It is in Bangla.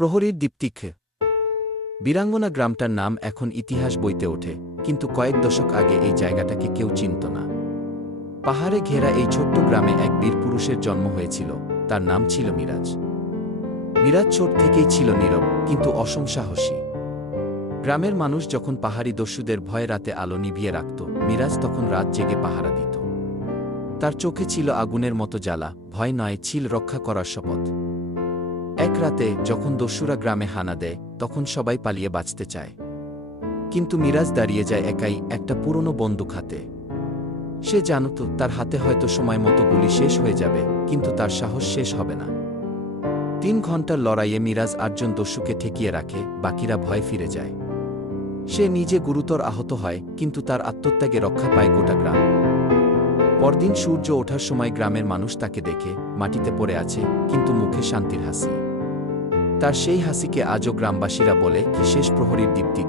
প্রহরীর দীপ্তিক। বীরাঙ্গনা গ্রামটার নাম এখন ইতিহাস বইতে ওঠে, কিন্তু কয়েক দশক আগে এই জায়গাটাকে কেউ চিনত না। পাহাড়ে ঘেরা এই ছোট্ট গ্রামে এক বীর পুরুষের জন্ম হয়েছিল। তার নাম ছিল মিরাজ। মিরাজ ছোট থেকেই ছিল নীরব, কিন্তু অসম সাহসী। গ্রামের মানুষ যখন পাহাড়ি দস্যুদের ভয়ে রাতে আলো নিভিয়ে রাখত, মিরাজ তখন রাত জেগে পাহারা দিত। তার চোখে ছিল আগুনের মতো জ্বালা, ভয় নয়, ছিল রক্ষা করার শপথ। এক রাতে যখন দস্যুরা গ্রামে হানা দেয়, তখন সবাই পালিয়ে বাঁচতে চায়, কিন্তু মিরাজ দাঁড়িয়ে যায় একাই, একটা পুরনো বন্দুক হাতে। সে জানত তার হাতে হয়তো সময় মতো গুলি শেষ হয়ে যাবে, কিন্তু তার সাহস শেষ হবে না। 3 ঘন্টার লড়াইয়ে মিরাজ 8 জন দস্যুকে ঠেকিয়ে রাখে, বাকিরা ভয়ে ফিরে যায়। সে নিজে গুরুতর আহত হয়, কিন্তু তার আত্মত্যাগে রক্ষা পায় গোটা গ্রাম। পরদিন সূর্য ওঠার সময় গ্রামের মানুষ তাকে দেখে, মাটিতে পড়ে আছে, কিন্তু মুখে শান্তির হাসি। তার সেই হাসিকে আজও গ্রামবাসীরা বলে কি শেষ প্রহরীর দীপ্তি।